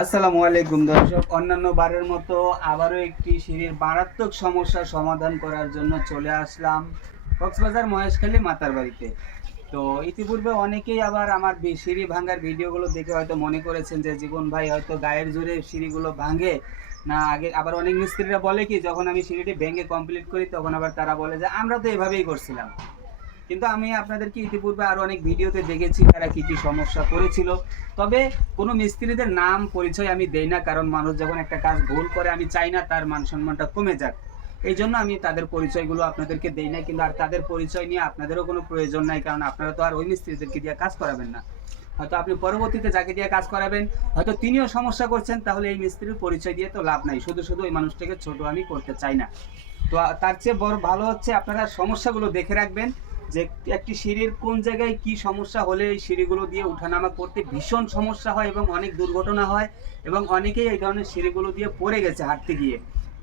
আসসালামু আলাইকুম দর্শক, অন্যান্য বারের মতো আবারও একটি সিঁড়ির মারাত্মক সমস্যার সমাধান করার জন্য চলে আসলাম কক্সবাজার মহেশখালী মাতার বাড়িতে। তো ইতিপূর্বে অনেকেই আবার আমার সিঁড়ি ভাঙার ভিডিওগুলো দেখে হয়তো মনে করেছেন যে, জীবন ভাই হয়তো গায়ের জোরে সিঁড়িগুলো ভাঙে। না, আগে আবার অনেক মিস্ত্রিরা বলে কি, যখন আমি সিঁড়িটি ভেঙে কমপ্লিট করি, তখন আবার তারা বলে যে, আমরা তো এভাবেই করছিলাম। কিন্তু আমি আপনাদেরকে ইতিপূর্বে আরও অনেক ভিডিওতে দেখেছি তারা কী কী সমস্যা করেছিল। তবে কোনো মিস্ত্রিদের নাম, পরিচয় আমি দেই না, কারণ মানুষ যখন একটা কাজ ভুল করে, আমি চাই না তার মান সম্মানটা কমে যাক। এই জন্য আমি তাদের পরিচয়গুলো আপনাদেরকে দেই না কিন্তু আর তাদের পরিচয় নিয়ে আপনাদেরও কোনো প্রয়োজন নাই, কারণ আপনারা তো আর ওই মিস্ত্রিদেরকে দিয়ে কাজ করাবেন না। হয়তো আপনি পরবর্তীতে যাকে দিয়ে কাজ করাবেন, হয়তো তিনিও সমস্যা করছেন, তাহলে এই মিস্ত্রির পরিচয় দিয়ে তো লাভ নাই। শুধু শুধু ওই মানুষটাকে ছোট আমি করতে চাই না। তো তার চেয়ে বড় ভালো হচ্ছে আপনারা সমস্যাগুলো দেখে রাখবেন। যে একটি সিঁড়ির কোন জায়গায় কি সমস্যা হলে এই সিঁড়িগুলো দিয়ে উঠানামা করতে ভীষণ সমস্যা হয় এবং অনেক দুর্ঘটনা হয় এবং অনেকেই এই ধরনের সিঁড়িগুলো দিয়ে পড়ে গেছে হাঁটতে গিয়ে।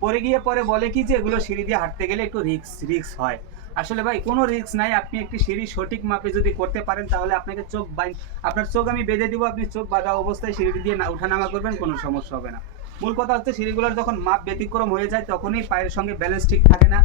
পড়ে গিয়ে পরে বলে কি যে এগুলো সিঁড়ি দিয়ে হাঁটতে গেলে একটু রিক্স রিক্স হয়। আসলে ভাই, কোনো রিস্ক নাই। আপনি একটি সিঁড়ি সঠিক মাপে যদি করতে পারেন তাহলে আপনাকে চোখ বাইন আপনার চোখ আমি বেঁধে দিব, আপনি চোখ বাঁধা অবস্থায় সিঁড়ি দিয়ে না, উঠানামা করবেন, কোনো সমস্যা হবে না। মূল কথা হচ্ছে সিঁড়িগুলোর যখন মাপ ব্যতিক্রম হয়ে যায় তখনই পায়ের সঙ্গে ব্যালেন্স ঠিক থাকে না।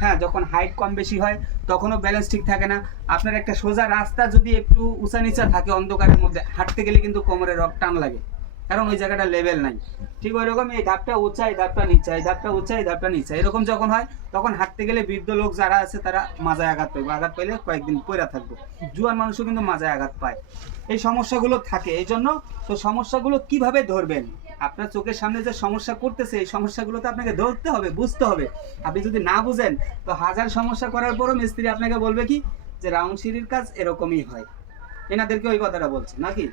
হ্যাঁ যখন হাইট কম বেশি হয়, তখনও ব্যালেন্স ঠিক থাকে না। আপনার একটা সোজা রাস্তা যদি একটু উঁচা নিচা থাকে অন্ধকারের মধ্যে, হাঁটতে গেলে কিন্তু কোমরে রক টান লাগে। কারণ ওই জায়গাটা লেভেল নাই। ঠিক ওই রকম এই ধাপটা উঁচা, এই ধাপটা নিচা, এই ধাপটা উঁচা, এই ধাপটা নিচা। এরকম যখন হয়, তখন হাঁটতে গেলে বৃদ্ধ লোক যারা আছে, তারা মাজায় আঘাত পাইবে আঘাত পাইলে কয়েকদিন পয়রা থাকবে। জুয়ান মানুষও কিন্তু মাজায় আঘাত পায়। এই সমস্যাগুলো থাকে। এই জন্য তো সমস্যাগুলো কীভাবে ধরবেন? আপনার চোখের সামনে যে সমস্যা করতেছে এই সমস্যাগুলো তো আপনাকে ধরতে হবে বুঝতে হবে। আপনি যদি না বুঝেন তো হাজার সমস্যা করার পরও মিস্ত্রি আপনাকে বলবে কি? যে রাউন্ড সিঁড়ির কাজ এরকমই হয়। এনাদেরকে ওই কথাটা বলছে নাকি।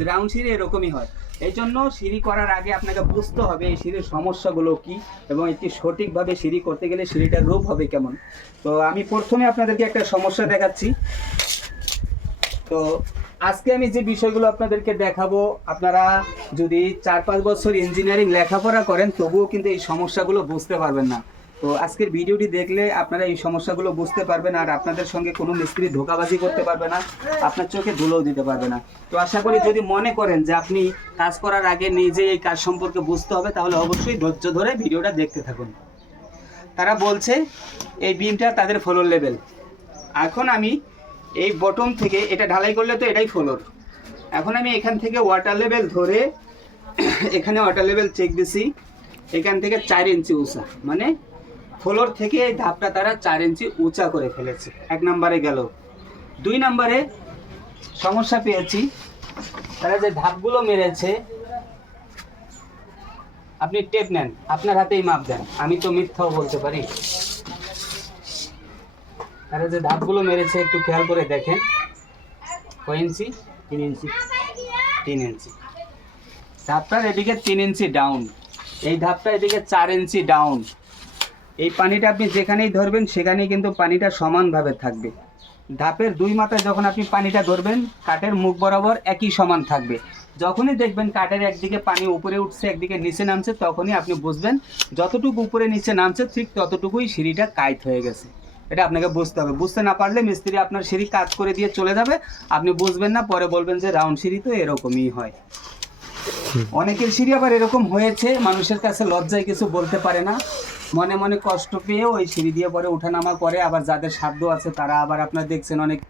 যে রাউন্ড সিঁড়ি এরকমই হয়। এই জন্য সিঁড়ি করার আগে আপনাকে বুঝতে হবে এই সিঁড়ির সমস্যাগুলো কি এবং একটি সঠিকভাবে সিঁড়ি করতে গেলে সিঁড়িটার রূপ হবে কেমন। তো আমি প্রথমে আপনাদেরকে একটা সমস্যা দেখাচ্ছি। তো আজকে আমি যে বিষয়গুলো আপনাদেরকে দেখাবো, আপনারা যদি চার পাঁচ বছর ইঞ্জিনিয়ারিং লেখাপড়া করেন, তবুও কিন্তু এই সমস্যাগুলো বুঝতে পারবেন না। তো আজকের ভিডিওটি দেখলে আপনারা এই সমস্যাগুলো বুঝতে পারবেন আর আপনাদের সঙ্গে কোনো মিস্ত্রি ধোকাবাজি করতে পারবে না, আপনার চোখে ধুলোও দিতে পারবে না। তো আশা করি যদি মনে করেন যে আপনি কাজ করার আগে নিজে এই কাজ সম্পর্কে বুঝতে হবে, তাহলে অবশ্যই ধৈর্য ধরে ভিডিওটা দেখতে থাকুন। তারা বলছে, এই বিমটা তাদের ফ্লোর লেভেল এখন আমি এই বটম থেকে এটা ঢালাই করলে তো এটাই ফ্লোর এখন আমি এখান থেকে ওয়াটার লেভেল ধরে এখানে ওয়াটার লেভেল চেক দিছি। এখান থেকে চার ইঞ্চি উঁচা মানে ফ্লোর থেকে এই ধাপটা তারা চার ইঞ্চি উঁচা করে ফেলেছে। এক নম্বরে গেল। দুই নম্বরে সমস্যা পেয়েছি, তারা যে ধাপগুলো মেরেছে, আপনি টেপ নেন, আপনার হাতেই মাপ দেন। আমি তো মিথ্যাও বলতে পারি। তারা যে ধাপগুলো মেরেছে একটু খেয়াল করে দেখেন। কয় ইঞ্চি? তিন ইঞ্চি। তিন ইঞ্চি। ধাপটার এদিকে তিন ইঞ্চি ডাউন এই ধাপটা এদিকে চার ইঞ্চি ডাউন এই পানিটা আপনি যেখানেই ধরবেন সেখানেই কিন্তু পানিটা সমানভাবে থাকবে। ধাপের দুই মাথায় যখন আপনি পানিটা ধরবেন কাঠের মুখ বরাবর একই সমান থাকবে। যখনই দেখবেন কাঠের একদিকে পানি উপরে উঠছে একদিকে নিচে নামছে তখনই আপনি বুঝবেন যতটুকু উপরে নিচে নামছে ঠিক ততটুকুই সিঁড়িটা কাইট হয়ে গেছে। এটা আপনাকে বুঝতে হবে। বুঝতে না পারলে মিস্ত্রি আপনার সিঁড়ি কাজ করে দিয়ে চলে যাবে। আপনি বুঝবেন না পরে বলবেন যে রাউন্ড সিঁড়ি তো এরকমই হয়। অনেকের সিঁড়ি আবার এরকম হয়েছে মানুষের কাছে লজ্জায় কিছু বলতে পারে না। মনে মনে কষ্ট পেয়ে ওই সিঁড়ি দিয়ে পরে ওঠানামা করে আবার যাদের সাধ্য আছে তারা আবার আপনার দেখছেন অনেক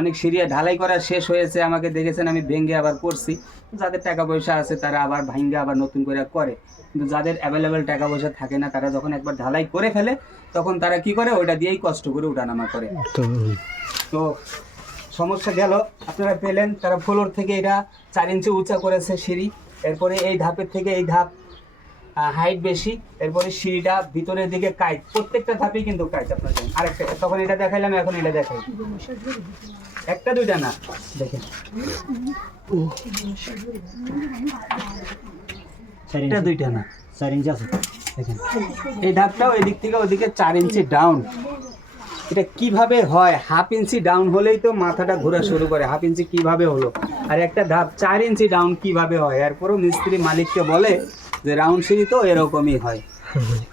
অনেক সিঁড়ি ঢালাই করা শেষ হয়েছে আমাকে দেখেছেন আমি ভেঙ্গে আবার করছি যাদের টাকা পয়সা আছে তারা আবার ভাঙ্গে আবার নতুন করে করে। কিন্তু যাদের অ্যাভেলেবেল টাকা পয়সা থাকে না তারা যখন একবার ঢালাই করে ফেলে তখন তারা কি করে? ওইটা দিয়েই কষ্ট করে উঠানামা করে। তো সমস্যা গেল আপনারা পেলেন তারা ফ্লোর থেকে এটা চার ইঞ্চি উঁচা করেছে সিঁড়ি। এরপরে এই ধাপের থেকে এই ধাপ হাইট বেশি এরপরে সিঁড়িটা ভিতরের দিকে কাইট প্রত্যেকটা ধাপেই কিন্তু কাইট আপনার জানেন। আরেকটা তখন এটা দেখাইলাম এখন এটা দেখাই। একটা দুইটা না? দেখেন। একটা দুইটা না? চার ইঞ্চি আছে। দেখেন। এই ধাপটাও এদিক থেকে ওদিকে চার ইঞ্চি ডাউন এটা কীভাবে হয়? হাফ ইঞ্চি ডাউন হলেই তো মাথাটা ঘোরা শুরু করে। হাফ ইঞ্চি কীভাবে হলো? আর একটা ধাপ চার ইঞ্চি ডাউন কীভাবে হয়? এরপরও মিস্ত্রি মালিককে বলে যে রাউন্ড সিঁড়ি তো এরকমই হয়।